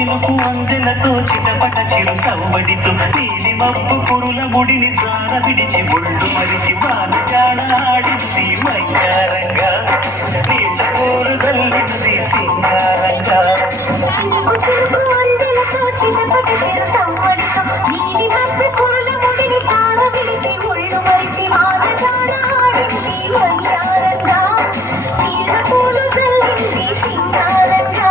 చినుకు అందెలతో చిటపట చిరు సవ్వడితో నీలి మబ్బు కురుల ముడిని జార విడిచి ఒళ్ళు మరిచి బాలజాడ ఆడింది మయ్యారంగా నీళ్ళ కూరు జల్లింది సింగారంగా చినుకు చినుకు అందెలతో చిటపట చిరు సవ్వడితో నీలి మబ్బు కురుల ముడిని జార విడిచి ఒళ్ళు మరిచి బాలజాడ ఆడింది మయ్యారంగా నీళ్ళ కూరు జల్లింది సింగారంగా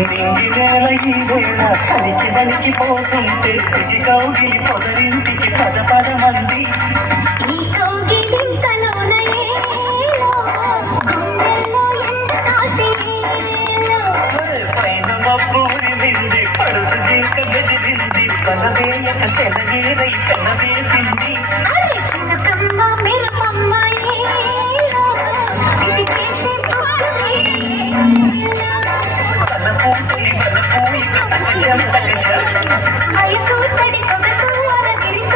నింగి నేల ఈ వేళ చలికి వణికిపోతుంటే దిగి కౌగిలి పొదరింటికి పద పదమంది ఈ కౌగిలింతలోన ఏలో గుండెల్లో ఎంత కాసేలో పైన మబ్బు ఉరిమింది పడుచు జింక బెదిరింది పదవేయక సెలయేరై పెన వేసింది అరే చిన్నకమ్మ మెరుపమ్మ ఏలో చిటికేసే పువ్వులే పూటలి పూయి చెంతక వయసు తడి